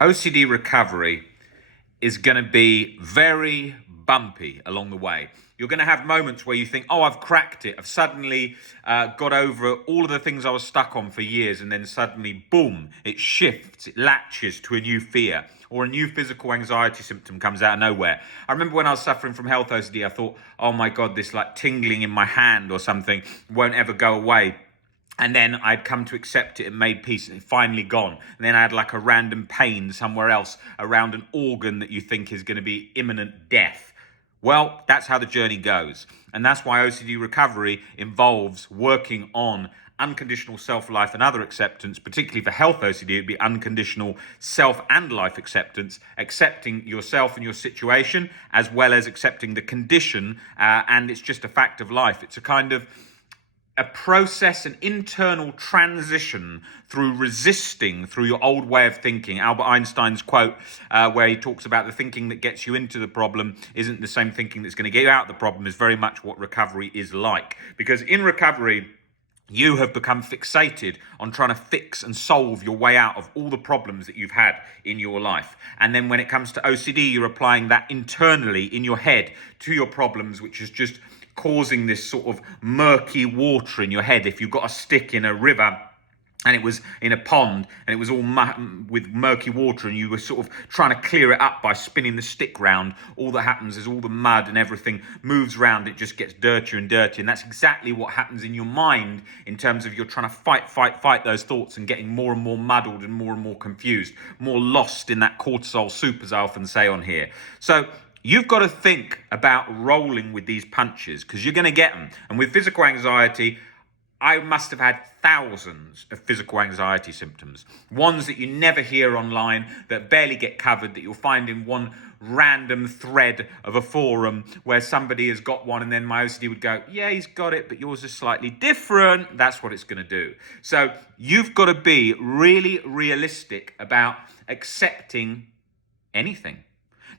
OCD recovery is going to be very bumpy along the way. You're going to have moments where you think, oh, I've cracked it. I've suddenly got over all of the things I was stuck on for years. And then suddenly, boom, it shifts, it latches to a new fear or a new physical anxiety symptom comes out of nowhere. I remember when I was suffering from health OCD, I thought, oh my God, this like tingling in my hand or something won't ever go away. And then I'd come to accept it and made peace, and it finally gone. And then I had like a random pain somewhere else around an organ that you think is going to be imminent death. Well, that's how the journey goes. And that's why OCD recovery involves working on unconditional self-life and other acceptance, particularly for health OCD. It'd be unconditional self and life acceptance, accepting yourself and your situation, as well as accepting the condition. And it's just a fact of life. It's a kind of a process, an internal transition through resisting through your old way of thinking. Albert Einstein's quote, where he talks about the thinking that gets you into the problem isn't the same thinking that's going to get you out of the problem, is very much what recovery is like. Because in recovery, you have become fixated on trying to fix and solve your way out of all the problems that you've had in your life. And then when it comes to OCD, you're applying that internally in your head to your problems, which is just causing this sort of murky water in your head. If you've got a stick in a river and it was in a pond and it was all with murky water and you were sort of trying to clear it up by spinning the stick round, all that happens is all the mud and everything moves around, it just gets dirtier and dirtier. And that's exactly what happens in your mind in terms of you're trying to fight those thoughts and getting more and more muddled and more confused, more lost in that cortisol soup, as I often say on here. So you've got to think about rolling with these punches because you're going to get them. And with physical anxiety, I must have had thousands of physical anxiety symptoms. Ones that you never hear online, that barely get covered, that you'll find in one random thread of a forum where somebody has got one and then my OCD would go, yeah, he's got it, but yours is slightly different. That's what it's going to do. So you've got to be really realistic about accepting anything.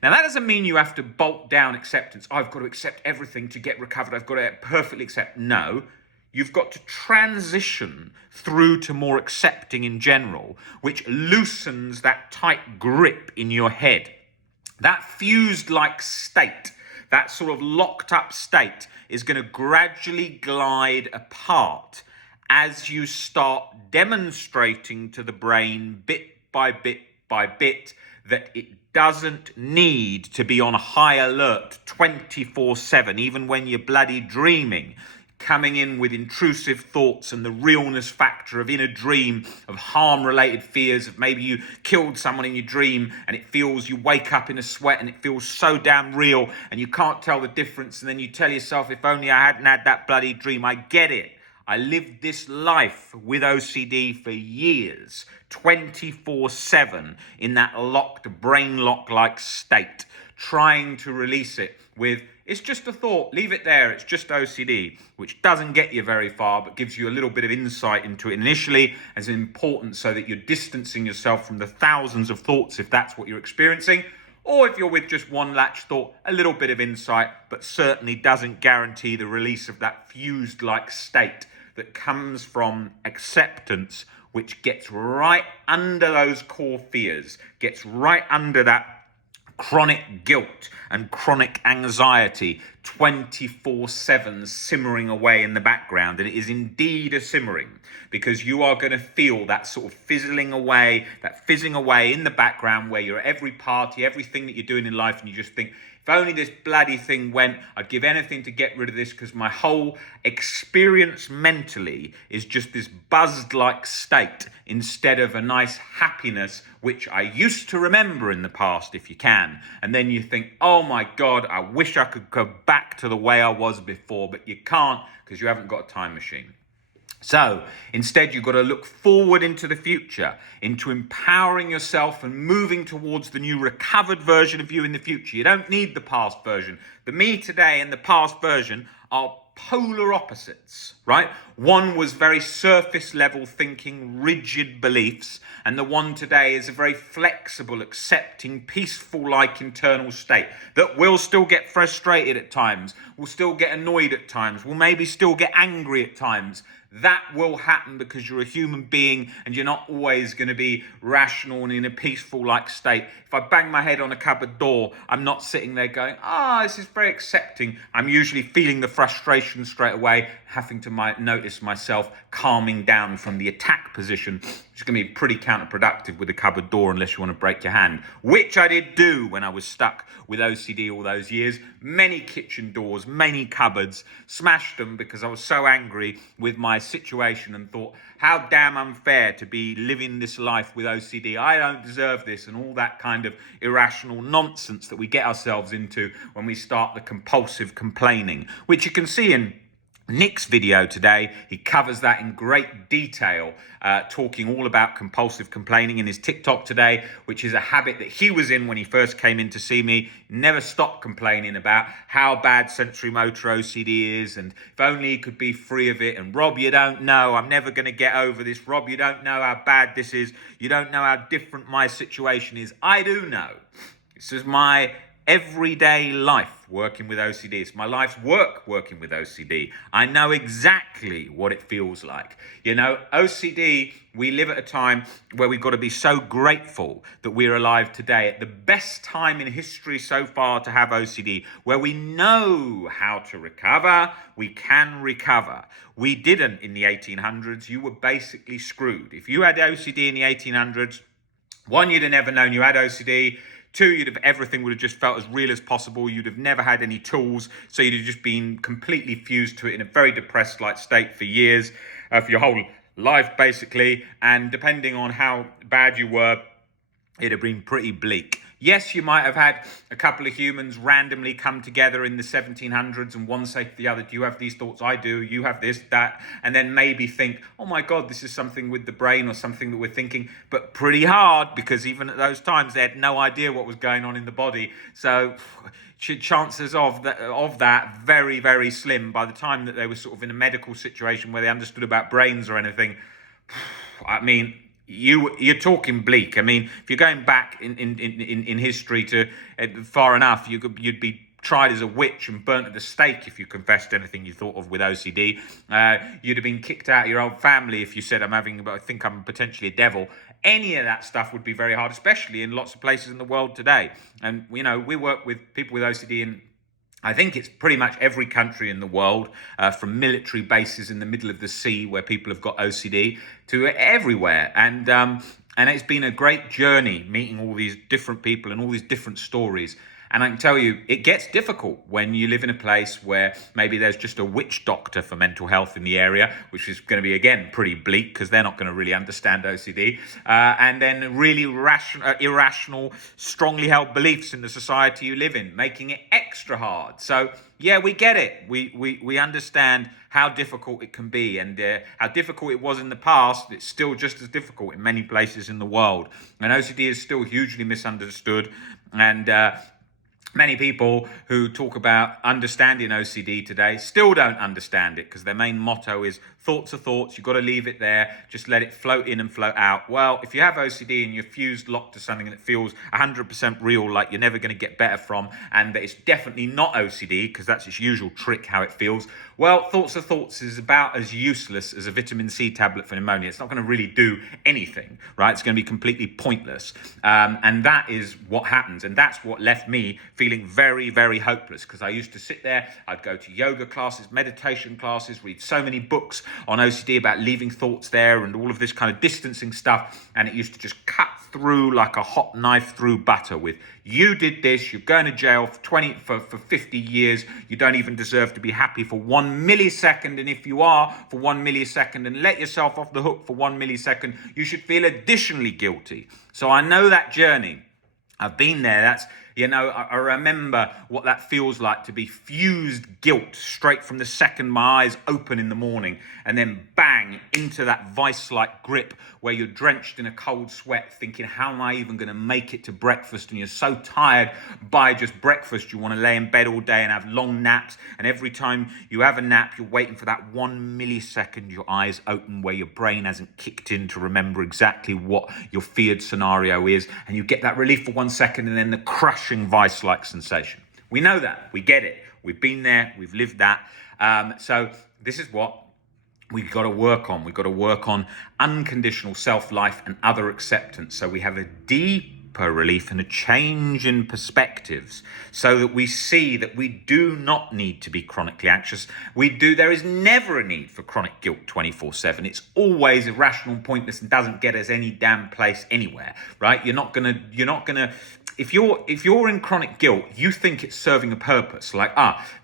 Now, that doesn't mean you have to bolt down acceptance. I've got to accept everything to get recovered. I've got to perfectly accept. No, you've got to transition through to more accepting in general, which loosens that tight grip in your head. That fused-like state, that sort of locked-up state, is going to gradually glide apart as you start demonstrating to the brain bit by bit that it doesn't need to be on high alert 24/7, even when you're bloody dreaming, coming in with intrusive thoughts and the realness factor of in a dream of harm-related fears of maybe you killed someone in your dream and it feels you wake up in a sweat and it feels so damn real and you can't tell the difference, and then you tell yourself, if only I hadn't had that bloody dream. I get it. I lived this life with OCD for years, 24/7, in that locked, brain lock-like state, trying to release it with, it's just a thought, leave it there, it's just OCD, which doesn't get you very far, but gives you a little bit of insight into it initially, as important so that you're distancing yourself from the thousands of thoughts if that's what you're experiencing. Or if you're with just one latch thought, a little bit of insight, but certainly doesn't guarantee the release of that fused-like state that comes from acceptance, which gets right under those core fears, gets right under that chronic guilt and chronic anxiety 24/7 simmering away in the background. And it is indeed a simmering, because you are going to feel that sort of fizzing away in the background where you're at every party, everything that you're doing in life, and you just think, if only this bloody thing went, I'd give anything to get rid of this, because my whole experience mentally is just this buzzed-like state instead of a nice happiness, which I used to remember in the past, if you can. And then you think, oh my God, I wish I could go back to the way I was before, but you can't because you haven't got a time machine. So instead, you've got to look forward into the future, into empowering yourself and moving towards the new recovered version of you in the future. You don't need the past version. The me today and the past version are polar opposites, right? One was very surface level thinking, rigid beliefs, and the one today is a very flexible, accepting, peaceful like internal state that will still get frustrated at times, will still get annoyed at times, will maybe still get angry at times, That will happen because you're a human being and you're not always going to be rational and in a peaceful like state. If I bang my head on a cupboard door, I'm not sitting there going, this is very accepting. I'm usually feeling the frustration straight away, having to notice myself calming down from the attack position, which is going to be pretty counterproductive with a cupboard door unless you want to break your hand, which I did do when I was stuck with OCD all those years. Many kitchen doors, many cupboards, smashed them because I was so angry with my situation and thought, how damn unfair to be living this life with OCD. I don't deserve this, and all that kind of irrational nonsense that we get ourselves into when we start the compulsive complaining, which you can see in Nick's video today. He covers that in great detail, talking all about compulsive complaining in his TikTok today, which is a habit that he was in when he first came in to see me. Never stopped complaining about how bad sensory motor OCD is, and if only he could be free of it. And Rob, you don't know, I'm never going to get over this. Rob, you don't know how bad this is. You don't know how different my situation is. I do know. This is my everyday life working with OCD. It's my life's work working with OCD. I know exactly what it feels like. You know, OCD, we live at a time where we've got to be so grateful that we're alive today, at the best time in history so far to have OCD, where we know how to recover, we can recover. We didn't in the 1800s. You were basically screwed. If you had OCD in the 1800s, one, you'd have never known you had OCD. Two, everything would have just felt as real as possible. You'd have never had any tools, so you'd have just been completely fused to it in a very depressed like state for years, for your whole life basically. And depending on how bad you were, it'd have been pretty bleak. Yes, you might have had a couple of humans randomly come together in the 1700s and one say to the other, do you have these thoughts? I do. You have this, that. And then maybe think, oh my God, this is something with the brain or something that we're thinking. But pretty hard, because even at those times, they had no idea what was going on in the body. So chances of that very, very slim. By the time that they were sort of in a medical situation where they understood about brains or anything, I mean, you're talking bleak. I mean, if you're going back in history to far enough, you'd be tried as a witch and burnt at the stake if you confessed anything you thought of with OCD. You'd have been kicked out of your own family if you said, I think I'm potentially a devil. Any of that stuff would be very hard, especially in lots of places in the world today. And, you know, we work with people with OCD in, I think it's pretty much every country in the world, from military bases in the middle of the sea where people have got OCD to everywhere. And it's been a great journey meeting all these different people and all these different stories. And I can tell you, it gets difficult when you live in a place where maybe there's just a witch doctor for mental health in the area, which is going to be, again, pretty bleak because they're not going to really understand OCD. And then really irrational, strongly held beliefs in the society you live in, making it extra hard. So, yeah, we get it. We understand how difficult it can be, and how difficult it was in the past. It's still just as difficult in many places in the world. And OCD is still hugely misunderstood. And many people who talk about understanding OCD today still don't understand it, because their main motto is thoughts are thoughts, you've got to leave it there, just let it float in and float out. Well, if you have OCD and you're fused, locked to something that feels 100% real, like you're never going to get better from, and that it's definitely not OCD, because that's its usual trick, how it feels, well, thoughts are thoughts is about as useless as a vitamin C tablet for pneumonia. It's not going to really do anything, right? It's going to be completely pointless. And that is what happens. And that's what left me feeling very, very hopeless, because I used to sit there, I'd go to yoga classes, meditation classes, read so many books on OCD about leaving thoughts there and all of this kind of distancing stuff, and it used to just cut through like a hot knife through butter with, you did this, you're going to jail for 50 years, you don't even deserve to be happy for 1 millisecond, and if you are for 1 millisecond and let yourself off the hook for 1 millisecond, you should feel additionally guilty. So I know that journey. I've been there. That's, you know, I remember what that feels like, to be fused guilt straight from the second my eyes open in the morning, and then bang into that vice-like grip where you're drenched in a cold sweat thinking, how am I even going to make it to breakfast? And you're so tired by just breakfast, you want to lay in bed all day and have long naps. And every time you have a nap, you're waiting for that 1 millisecond your eyes open where your brain hasn't kicked in to remember exactly what your feared scenario is. And you get that relief for 1 second, and then the crushing vice-like sensation. We know that. We get it. We've been there. We've lived that. So this is what we've got to work on. We've got to work on unconditional self-life and other acceptance. So we have a deeper relief and a change in perspectives so that we see that we do not need to be chronically anxious. There is never a need for chronic guilt 24/7. It's always irrational, pointless, and doesn't get us any damn place anywhere, right? You're not gonna if you're in chronic guilt, you think it's serving a purpose. Like,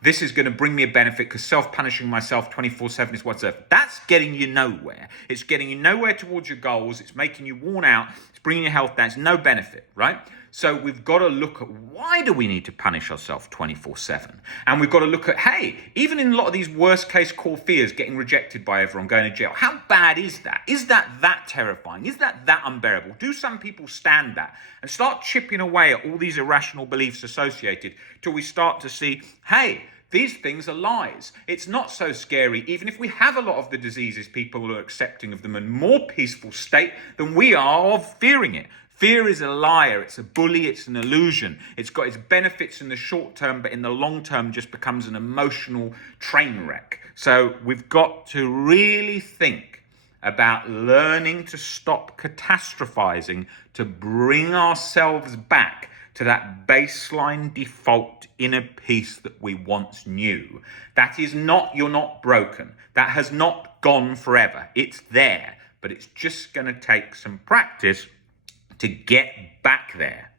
this is going to bring me a benefit because self-punishing myself 24/7 is what's up. That's getting you nowhere. It's getting you nowhere towards your goals. It's making you worn out. It's bringing your health down. It's no benefit, right? So we've got to look at why do we need to punish ourselves 24/7? And we've got to look at, hey, even in a lot of these worst case core fears, getting rejected by everyone, going to jail, how bad is that? Is that terrifying? Is that unbearable? Do some people stand that? And start chipping away at all these irrational beliefs associated till we start to see, hey, these things are lies. It's not so scary. Even if we have a lot of the diseases, people are accepting of them in a more peaceful state than we are of fearing it. Fear is a liar, it's a bully, it's an illusion. It's got its benefits in the short term, but in the long term just becomes an emotional train wreck. So we've got to really think about learning to stop catastrophizing, to bring ourselves back to that baseline default inner peace that we once knew. That is not, you're not broken. That has not gone forever. It's there, but it's just going to take some practice to get back there.